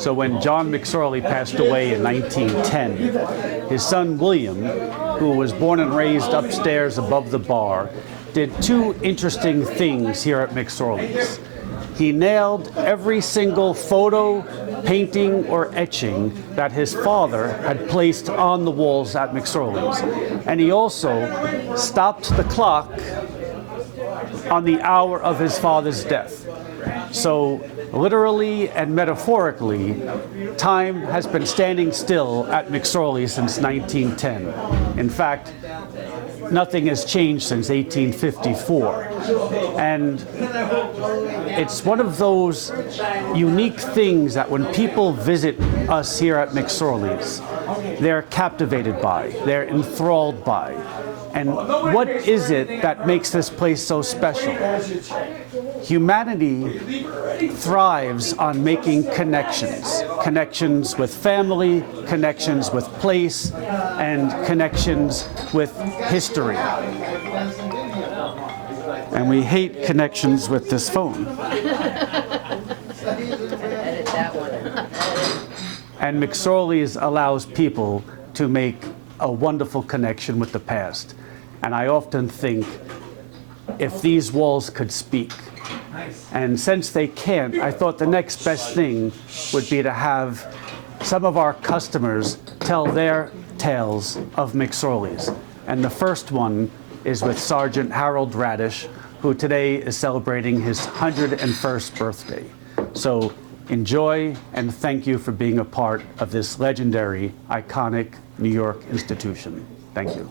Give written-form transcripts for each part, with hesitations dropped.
So when John McSorley passed away in 1910, his son William, who was born and raised upstairs above the bar, did two interesting things here at McSorley's. He nailed every single photo, painting, or etching that his father had placed on the walls at McSorley's. And he also stopped the clock on the hour of his father's death. So literally and metaphorically, time has been standing still at McSorley since 1910. In fact, nothing has changed since 1854. And it's one of those unique things that when people visit us here at McSorley's, they're captivated by, they're enthralled by. And what is it that makes this place so special? Humanity thrives on making connections. Connections with family, connections with place, and connections with history. And we hate connections with this phone. And McSorley's allows people to make a wonderful connection with the past. And I often think, if these walls could speak. And since they can't, I thought the next best thing would be to have some of our customers tell their tales of McSorley's. And the first one is with Sergeant Harold Raddish, who today is celebrating his 101st birthday. So enjoy, and thank you for being a part of this legendary, iconic New York institution. Thank you.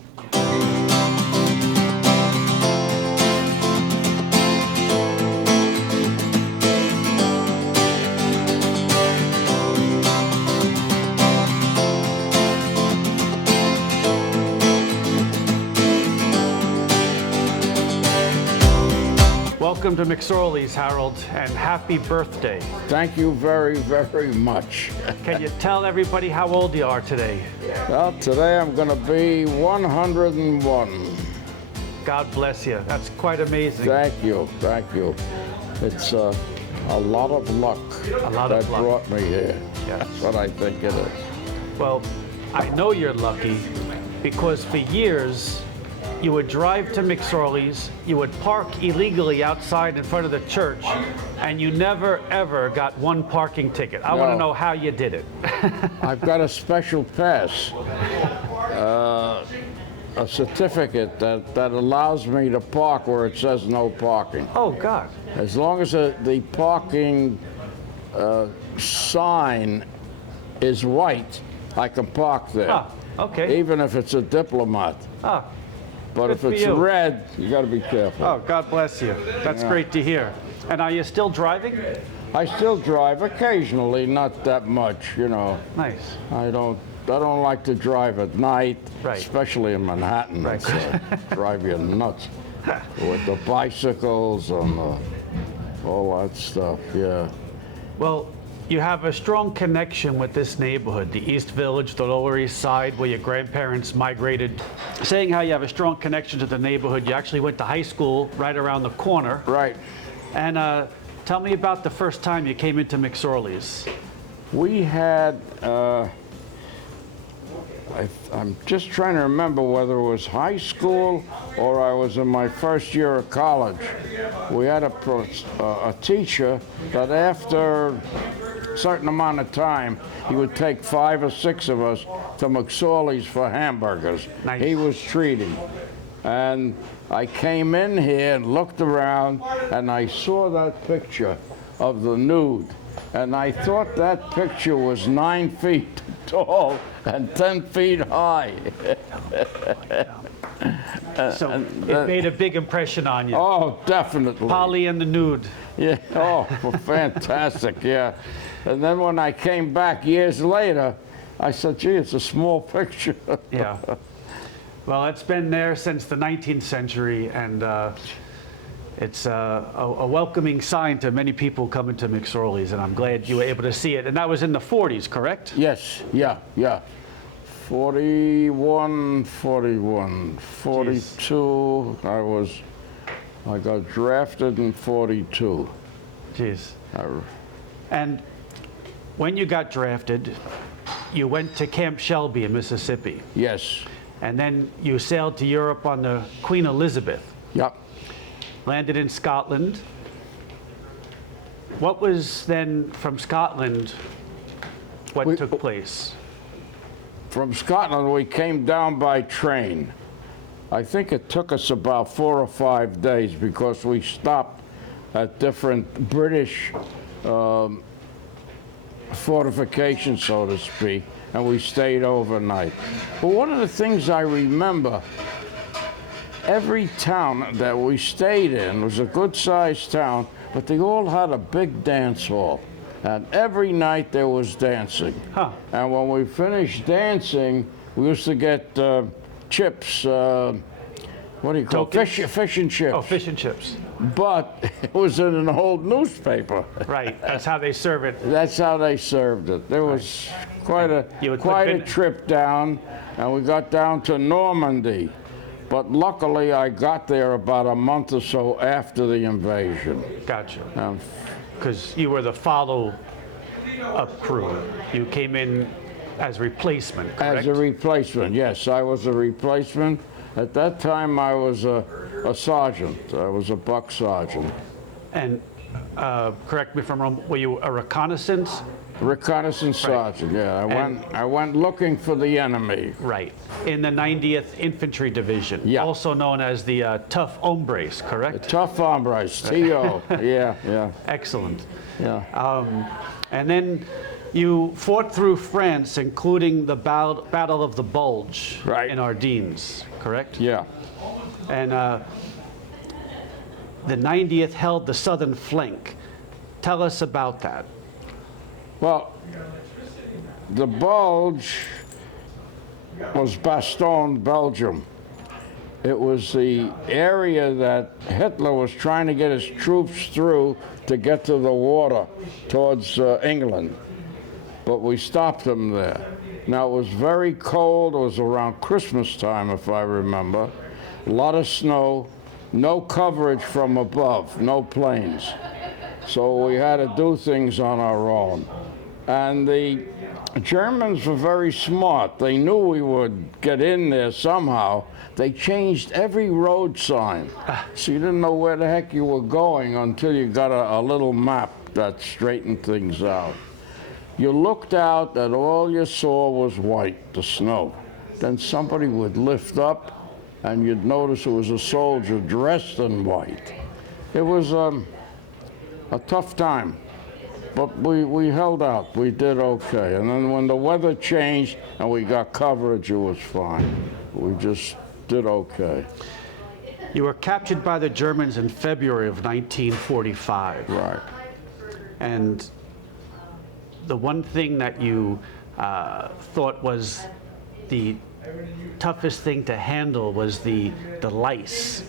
Welcome to McSorley's, Harold, and happy birthday. Thank you very, very much. Can you tell everybody how old you are today? Well, today I'm going to be 101. God bless you. That's quite amazing. Thank you, thank you. It's a lot of luck that brought me here. Yes. That's what I think it is. Well, I know you're lucky because for years, you would drive to McSorley's, you would park illegally outside in front of the church, and you never, ever got one parking ticket. I want to know how you did it. I've got a special pass, a certificate that allows me to park where it says no parking. Oh, God. As long as the parking sign is white, I can park there. Ah, okay. Even if it's a diplomat. Ah. But if it's red, you got to be careful. Oh, God bless you. That's great to hear. And are you still driving? I still drive occasionally, not that much, you know. Nice. I don't like to drive at night, right. Especially in Manhattan. Right. It's drive you nuts with the bicycles and all that stuff. Yeah. Well, you have a strong connection with this neighborhood, the East Village, the Lower East Side, where your grandparents migrated. Saying how you have a strong connection to the neighborhood, you actually went to high school right around the corner. Right. And tell me about the first time you came into McSorley's. We had, I'm just trying to remember whether it was high school or I was in my first year of college. We had a teacher that after a certain amount of time, he would take 5 or 6 of us to McSorley's for hamburgers. Nice. He was treating. And I came in here and looked around and I saw that picture of the nude. And I thought that picture was 9 feet tall and 10 feet high. So it made a big impression on you. Oh, definitely. Polly and the nude. Yeah, oh, well, fantastic, yeah. And then when I came back years later, I said, gee, it's a small picture. Yeah. Well, it's been there since the 19th century, and it's a welcoming sign to many people coming to McSorley's, and I'm glad you were able to see it. And that was in the 40s, correct? Yes, yeah. 41, 42, Jeez. I got drafted in 42. Jeez. And when you got drafted, you went to Camp Shelby in Mississippi, Yes. and then you sailed to Europe on the Queen Elizabeth, Yep. landed in Scotland. What was then from Scotland, what took place? From Scotland, we came down by train. I think it took us about 4 or 5 days because we stopped at different British fortifications, so to speak, and we stayed overnight. But one of the things I remember, every town that we stayed in was a good-sized town, but they all had a big dance hall. And every night there was dancing. Huh. And when we finished dancing, we used to get chips, what do you call it? Fish and chips. Oh, fish and chips. But it was in an old newspaper. Right, that's how they serve it. That's how they served it. There was quite You a would put trip down, and we got down to Normandy. But luckily, I got there about a month or so after the invasion. Gotcha. Because you were the follow-up crew. You came in as replacement, correct? As a replacement, yes. I was a replacement. At that time, I was a sergeant. I was a buck sergeant. And correct me if I'm wrong, were you a reconnaissance? Reconnaissance sergeant, yeah. I went looking for the enemy. Right. In the 90th Infantry Division, Yeah. also known as the Tough Hombres, correct? Tough hombres, T.O. Yeah. Excellent. Yeah. And then you fought through France, including the Battle of the Bulge Right. in Ardennes, correct? Yeah. And the 90th held the southern flank. Tell us about that. Well, the Bulge was Bastogne, Belgium. It was the area that Hitler was trying to get his troops through to get to the water towards England. But we stopped them there. Now, it was very cold. It was around Christmas time, if I remember. A lot of snow, no coverage from above, no planes. So we had to do things on our own. And the Germans were very smart. They knew we would get in there somehow. They changed every road sign. So you didn't know where the heck you were going until you got a little map that straightened things out. You looked out and all you saw was white, the snow. Then somebody would lift up and you'd notice it was a soldier dressed in white. It was a tough time. But we held out. We did okay. And then when the weather changed and we got coverage, it was fine. We just did okay. You were captured by the Germans in February of 1945. Right. And the one thing that you thought was the toughest thing to handle was the lice,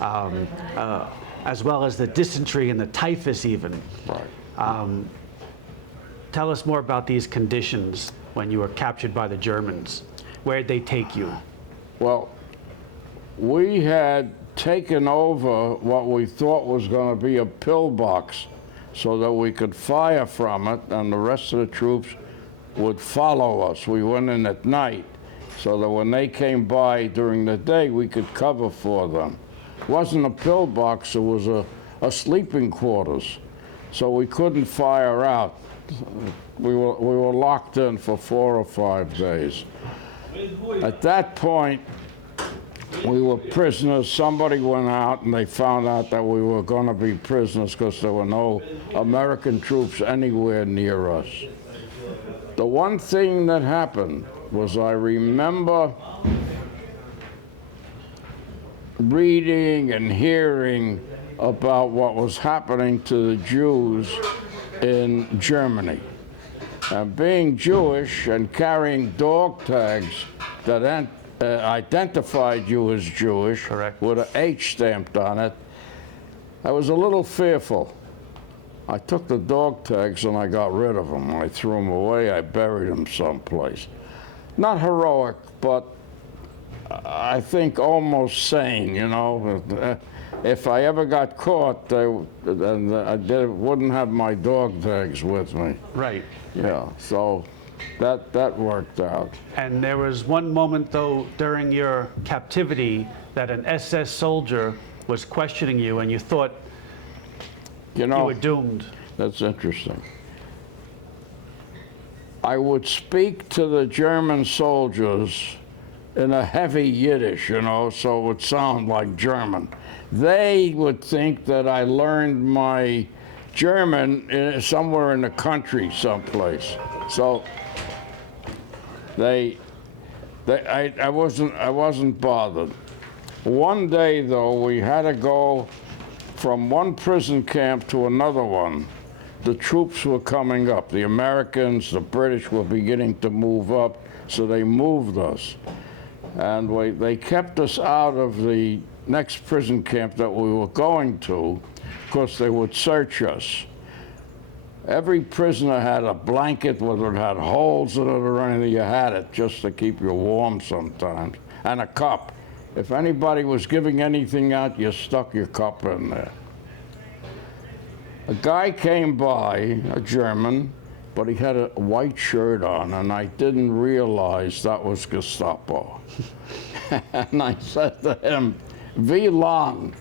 as well as the dysentery and the typhus even. Right. Tell us more about these conditions when you were captured by the Germans. Where did they take you? Well, we had taken over what we thought was going to be a pillbox so that we could fire from it and the rest of the troops would follow us. We went in at night so that when they came by during the day, we could cover for them. It wasn't a pillbox, it was a sleeping quarters. So we couldn't fire out. We were locked in for 4 or 5 days. At that point, we were prisoners. Somebody went out and they found out that we were going to be prisoners because there were no American troops anywhere near us. The one thing that happened was I remember reading and hearing about what was happening to the Jews in Germany. And being Jewish and carrying dog tags that identified you as Jewish, correct, with an H stamped on it, I was a little fearful. I took the dog tags and I got rid of them. I threw them away. I buried them someplace. Not heroic, but I think almost sane, you know. if I ever got caught, then I wouldn't have my dog tags with me. Right. Yeah, so that worked out. And there was one moment, though, during your captivity that an SS soldier was questioning you, and you thought You you know, were doomed. that's interesting. I would speak to the German soldiers in a heavy Yiddish, you know, so it would sound like German. They would think that I learned my German somewhere in the country someplace. So I wasn't bothered. One day, though, we had to go from one prison camp to another one. The troops were coming up. The Americans, the British were beginning to move up, so they moved us. And they kept us out of the next prison camp that we were going to, because they would search us. Every prisoner had a blanket, whether it had holes in it or anything, you had it just to keep you warm sometimes, and a cup. If anybody was giving anything out, you stuck your cup in there. A guy came by, a German, but he had a white shirt on, and I didn't realize that was Gestapo. And I said to him, "Wie lang?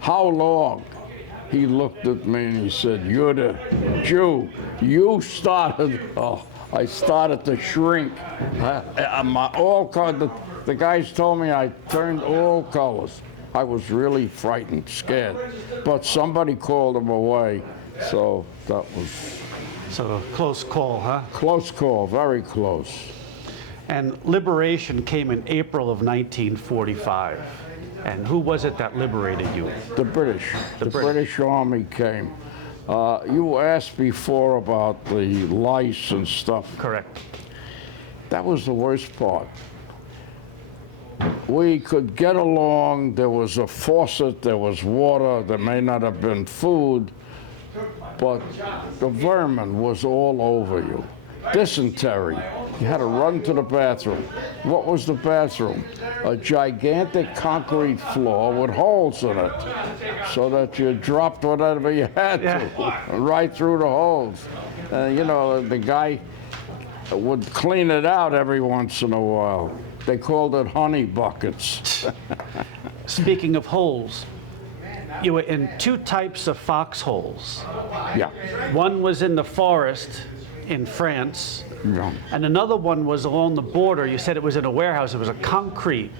How long?" He looked at me and he said, "You're the Jew. You started." Oh, I started to shrink. The guys told me I turned all colors. I was really frightened, scared. But somebody called him away, so that was... So a close call, huh? Close call, very close. And liberation came in April of 1945. And who was it that liberated you? The British. The British Army came. You asked before about the lice and stuff. Correct. That was the worst part. We could get along. There was a faucet, there was water, there may not have been food, but the vermin was all over you. Dysentery. You had to run to the bathroom. What was the bathroom? A gigantic concrete floor with holes in it, so that you dropped whatever you had to, right through the holes. And you know, the guy would clean it out every once in a while. They called it honey buckets. Speaking of holes, you were in two types of foxholes. Yeah. One was in the forest in France, Yeah. and another one was along the border. You said it was in a warehouse. It was a concrete.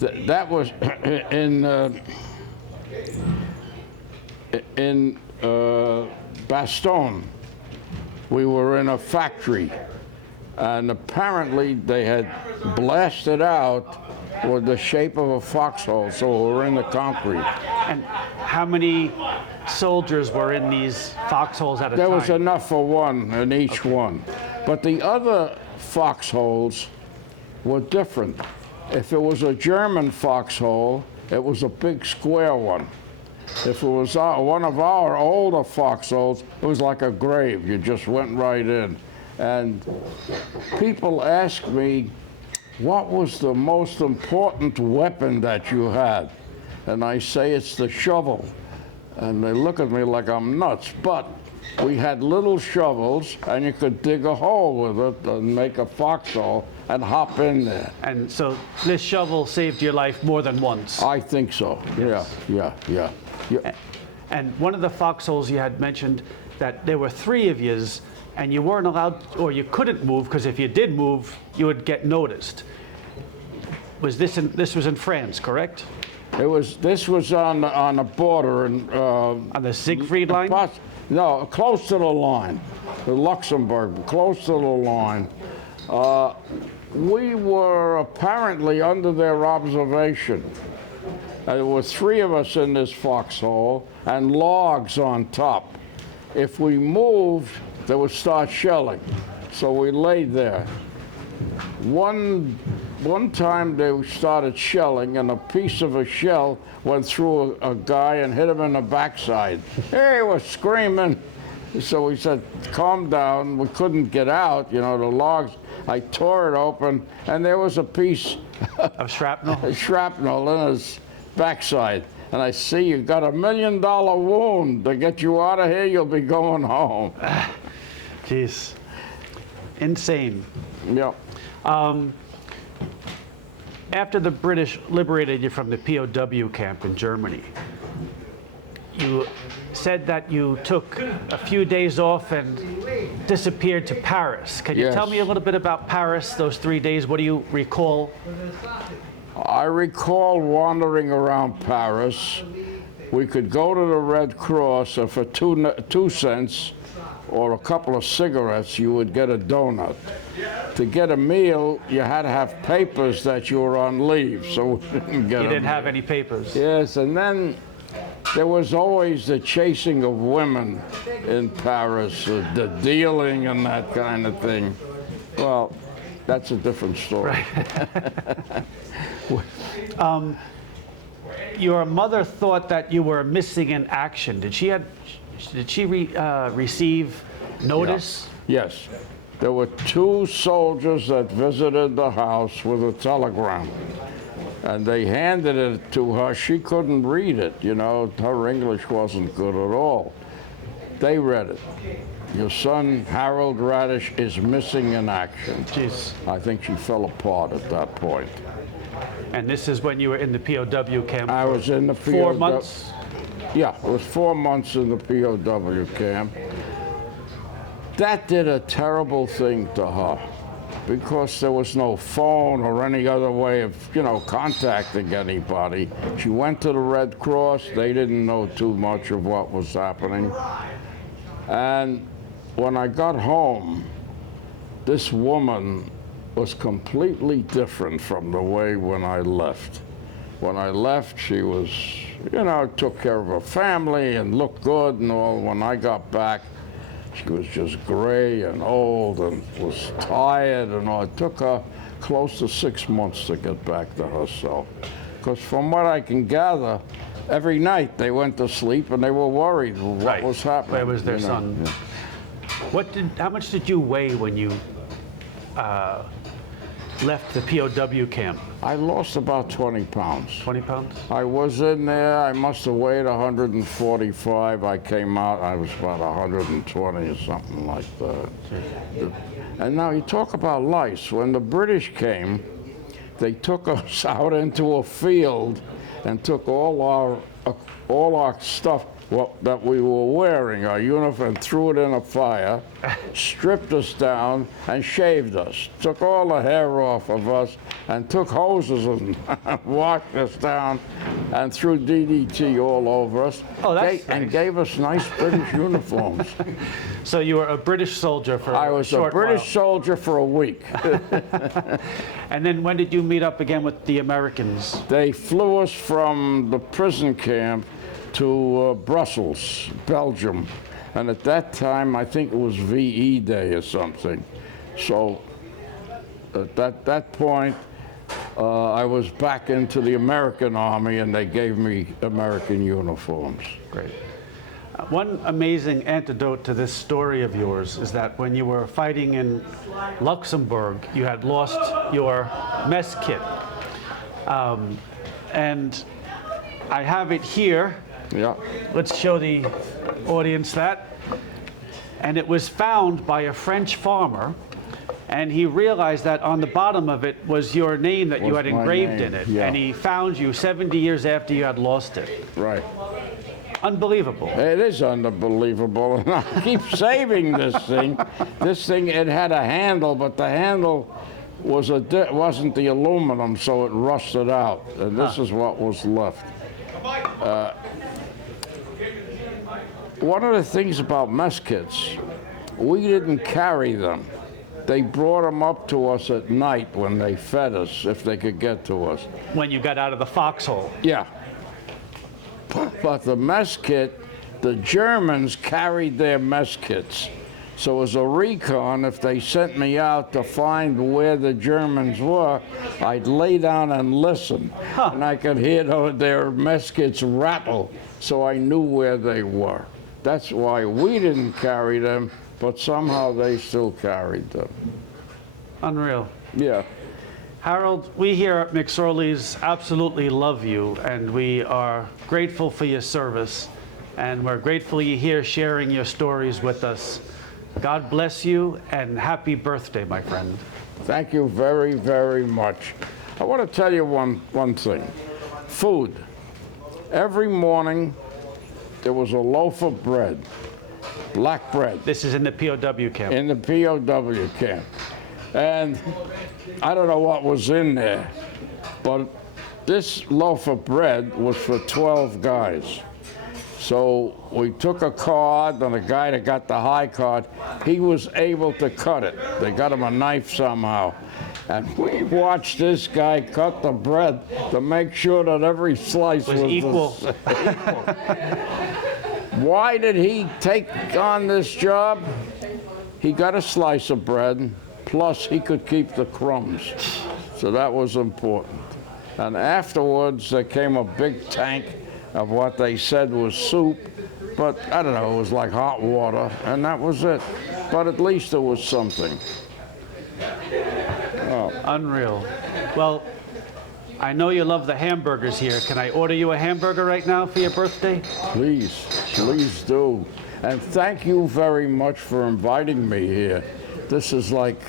That was in Bastogne. We were in a factory, and apparently they had blasted out with the shape of a foxhole, so we were in the concrete. And how many soldiers were in these foxholes at a time? There was enough for one in each one. But the other foxholes were different. If it was a German foxhole, it was a big square one. If it was one of our older foxholes, it was like a grave. You just went right in. And people ask me, what was the most important weapon that you had? And I say it's the shovel. And they look at me like I'm nuts. But we had little shovels, and you could dig a hole with it and make a foxhole and hop in there. And so this shovel saved your life more than once. I think so. Yes. Yeah. And one of the foxholes you had mentioned that there were three of yous, and you weren't allowed, or you couldn't move, because if you did move, you would get noticed. This was in France, correct? This was on the border and On the Siegfried line? No, close to the line, the Luxembourg, close to the line. We were apparently under their observation. There were three of us in this foxhole and logs on top. If we moved, they would start shelling. So we laid there. One time they started shelling, and a piece of a shell went through a guy and hit him in the backside. He was screaming. So we said, calm down. We couldn't get out, you know, the logs. I tore it open, and there was a piece Of shrapnel? shrapnel in his backside. And I see you got $1 million wound. To get you out of here, you'll be going home. Jeez. Insane. Yep. After the British liberated you from the POW camp in Germany, you said that you took a few days off and disappeared to Paris. Can you Yes. tell me a little bit about Paris, those 3 days? What do you recall? I recall wandering around Paris. We could go to the Red Cross, and for 2 cents or a couple of cigarettes, you would get a donut. To get a meal, you had to have papers that you were on leave, so we didn't get You a didn't have meal. any papers. Yes, and then there was always the chasing of women in Paris, the dealing and that kind of thing. Well, that's a different story. Your mother thought that you were missing in action. Did she receive notice? Yes. There were 2 soldiers that visited the house with a telegram, and they handed it to her. She couldn't read it, you know, her English wasn't good at all. They read it. Your son, Harold Raddish, is missing in action. Jeez. I think she fell apart at that point. And this is when you were in the POW camp? I was in the POW. 4 months? Yeah, it was 4 months in the POW camp. That did a terrible thing to her because there was no phone or any other way of, you know, contacting anybody. She went to the Red Cross. They didn't know too much of what was happening. And when I got home, this woman was completely different from the way when I left. When I left, she was, you know, took care of her family and looked good and all. When I got back, she was just gray and old and was tired and all. It took her close to 6 months to get back to herself. Because from what I can gather, every night they went to sleep and they were worried what was happening. Where was their you know. son? Yeah. How much did you weigh when you left the POW camp? I lost about 20 pounds. 20 pounds? I was in there, I must have weighed 145. I came out, I was about 120 or something like that. And now you talk about lice. When the British came, they took us out into a field and took all our stuff that we were wearing, our uniform, threw it in a fire, stripped us down, and shaved us. Took all the hair off of us, and took hoses and washed us down, and threw DDT all over us. Oh, that's And nice. gave us nice British uniforms. So you were a British soldier for I a was a short British while. soldier for a week. And then when did you meet up again with the Americans? They flew us from the prison camp to Brussels, Belgium. And at that time, I think it was VE Day or something. So at that point, I was back into the American Army, and they gave me American uniforms. Great. One amazing antidote to this story of yours is that when you were fighting in Luxembourg, you had lost your mess kit. And I have it here. Yeah. Let's show the audience that. And it was found by a French farmer, and he realized that on the bottom of it was your name that you Was had my engraved name, in it. yeah. And he found you 70 years after you had lost it. Right. Unbelievable. It is unbelievable, and I keep saving this thing. This thing, it had a handle, but the handle wasn't the aluminum, so it rusted out, and this is what was left. One of the things about mess kits, we didn't carry them. They brought them up to us at night when they fed us, if they could get to us. When you got out of the foxhole. Yeah. But the mess kit, the Germans carried their mess kits. So as a recon, if they sent me out to find where the Germans were, I'd lay down and listen. And I could hear their mess kits rattle, so I knew where they were. That's why we didn't carry them, but somehow they still carried them. Unreal. Yeah. Harold, we here at McSorley's absolutely love you, and we are grateful for your service, and we're grateful you're here sharing your stories with us. God bless you, and happy birthday, my friend. Thank you very, very much. I want to tell you one thing. Food. Every morning, there was a loaf of bread, black bread. This is in the POW camp. In the POW camp. And I don't know what was in there, but this loaf of bread was for 12 guys. So we took a card, and the guy that got the high card, he was able to cut it. They got him a knife somehow. And we watched this guy cut the bread to make sure that every slice was equal. Why did he take on this job? He got a slice of bread, plus he could keep the crumbs. So that was important. And afterwards, there came a big tank of what they said was soup, but I don't know, it was like hot water, and that was it. But at least it was something. Oh. Unreal. Well, I know you love the hamburgers here. Can I order you a hamburger right now for your birthday? Please, please do. And thank you very much for inviting me here. This is like,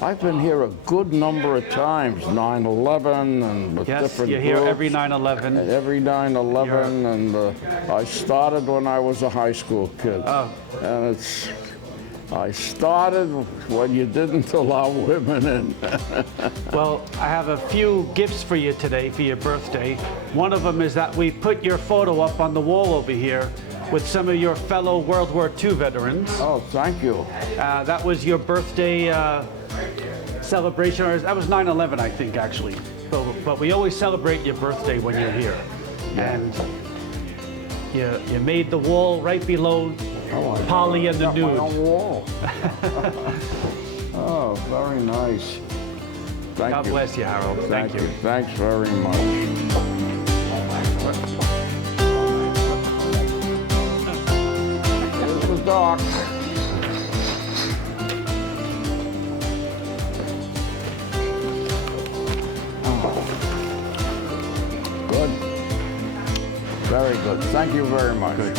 I've been here a good number of times, 9/11 and with Yes, different you're here groups. every 9/11. Every 9/11, and I started when I was a high school kid. Oh. And I started when you didn't allow women in. Well, I have a few gifts for you today for your birthday. One of them is that we put your photo up on the wall over here with some of your fellow World War II veterans. Oh, thank you. That was your birthday celebration, or that was 9/11, I think, actually. But we always celebrate your birthday when you're here. Yeah. And you made the wall right below Polly and the Got my nude. own wall. Oh, very nice. Thank God you. bless you, Harold. Thank you. Thanks very much. Here's the dock. Good. Very good. Thank you very much. Good.